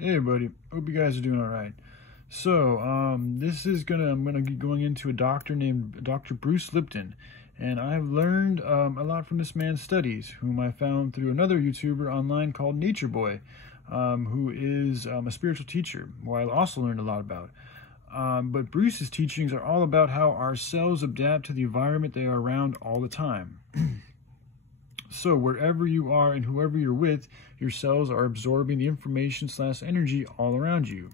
Hey everybody, hope you guys are doing all right. So, I'm gonna be going into a doctor named Dr. Bruce Lipton, and I've learned a lot from this man's studies, whom I found through another YouTuber online called Nature Boy, who is a spiritual teacher, who I also learned a lot about. But Bruce's teachings are all about how our cells adapt to the environment they are around all the time. So wherever you are and whoever you're with, your cells are absorbing the information/energy all around you.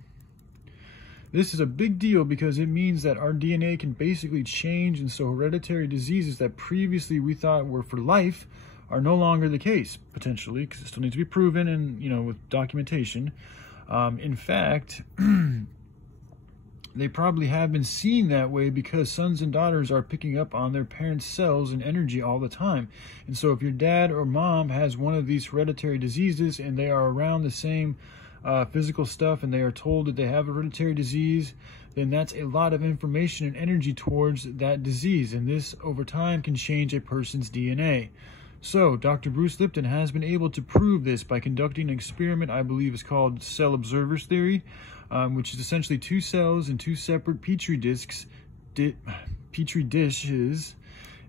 This is a big deal because it means that our DNA can basically change, and so hereditary diseases that previously we thought were for life are no longer the case, potentially, because it still needs to be proven and, with documentation. In fact, they probably have been seen that way because sons and daughters are picking up on their parents' cells and energy all the time. And so if your dad or mom has one of these hereditary diseases and they are around the same physical stuff and they are told that they have a hereditary disease, then that's a lot of information and energy towards that disease. And this over time can change a person's DNA. So Dr. Bruce Lipton has been able to prove this by conducting an experiment I believe is called cell observers theory, which is essentially two cells in two separate petri dishes,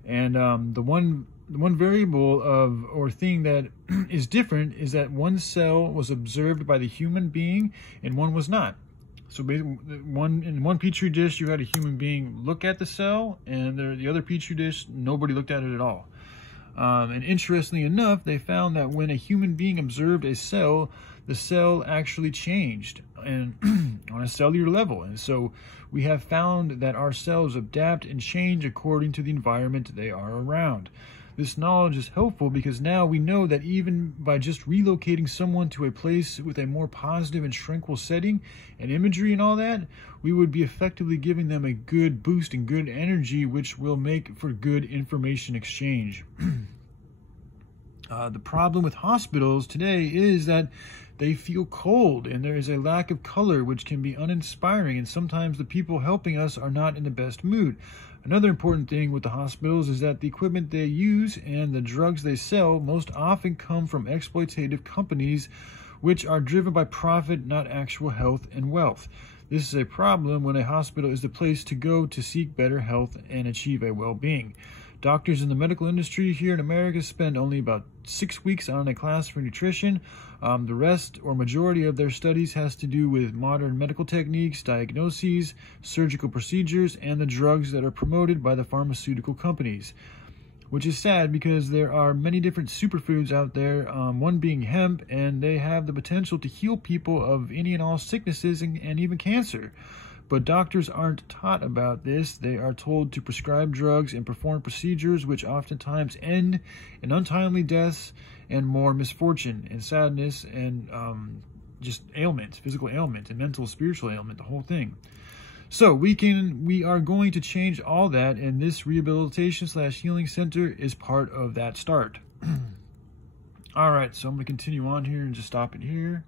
and the one variable or thing that is different is that one cell was observed by the human being and one was not. So basically, in one petri dish you had a human being look at the cell, and the other petri dish nobody looked at it at all. And interestingly enough, they found that when a human being observed a cell, the cell actually changed and on a cellular level. And so we have found that our cells adapt and change according to the environment they are around. This knowledge is helpful because now we know that even by just relocating someone to a place with a more positive and tranquil setting and imagery and all that, we would be effectively giving them a good boost and good energy, which will make for good information exchange. The problem with hospitals today is that they feel cold and there is a lack of color, which can be uninspiring, and sometimes the people helping us are not in the best mood. Another important thing with the hospitals is that the equipment they use and the drugs they sell most often come from exploitative companies which are driven by profit, not actual health and wealth. This is a problem when a hospital is the place to go to seek better health and achieve a well-being. Doctors in the medical industry here in America spend only about 6 weeks on a class for nutrition. The rest or majority of their studies has to do with modern medical techniques, diagnoses, surgical procedures, and the drugs that are promoted by the pharmaceutical companies. Which is sad because there are many different superfoods out there, one being hemp, and they have the potential to heal people of any and all sicknesses and even cancer. But doctors aren't taught about this. They are told to prescribe drugs and perform procedures which oftentimes end in untimely deaths and more misfortune and sadness and just ailments, physical ailment and mental, spiritual ailment, the whole thing. So we are going to change all that, and this rehabilitation/healing center is part of that start. All right, so I'm going to continue on here and just stop it here.